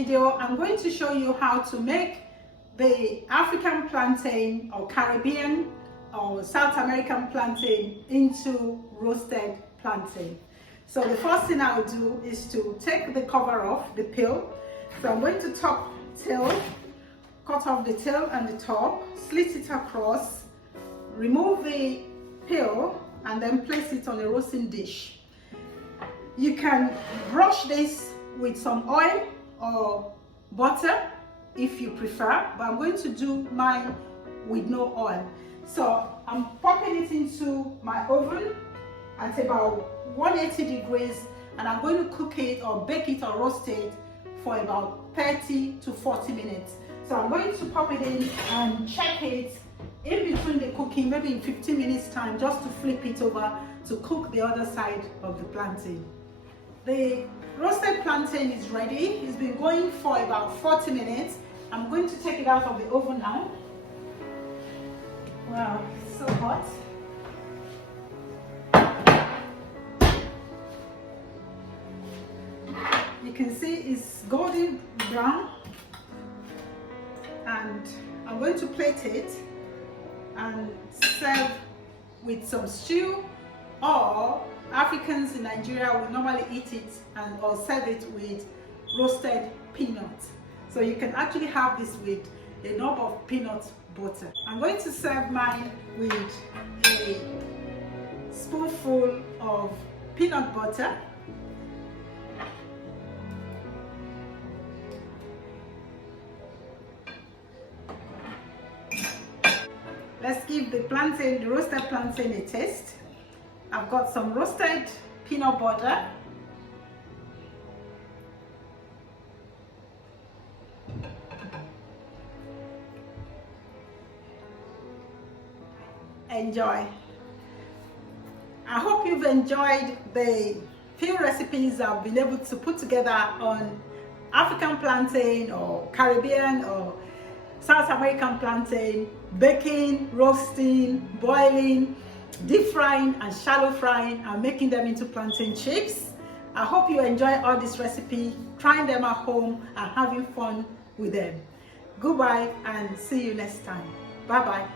video, I'm going to show you how to make the African plantain or Caribbean or South American plantain into roasted plantain. So the first thing I'll do is to take the cover off, the peel. So I'm going to cut off the tail and the top, slit it across, remove the peel and then place it on a roasting dish. You can brush this with some oil or butter if you prefer, but I'm going to do mine with no oil. So I'm popping it into my oven at about 180 degrees and I'm going to cook it or bake it or roast it for about 30 to 40 minutes. So I'm going to pop it in and check it in between the cooking, maybe in 15 minutes time, just to flip it over to cook the other side of the plantain. The roasted plantain is ready. It's been going for about 40 minutes. I'm going to take it out of the oven now. Wow, it's so hot. You can see it's golden brown, and I'm going to plate it and serve with some stew, or Africans in Nigeria will normally eat it or serve it with roasted peanuts. So you can actually have this with a knob of peanut butter. I'm going to serve mine with a spoonful of peanut butter. Let's give the roasted plantain a taste. I've got some roasted peanut butter. Enjoy. I hope you've enjoyed the few recipes I've been able to put together on African plantain or Caribbean or South American plantain, baking, roasting, boiling, deep frying and shallow frying, and making them into plantain chips. I hope you enjoy all this recipe, trying them at home and having fun with them. Goodbye and see you next time. Bye bye.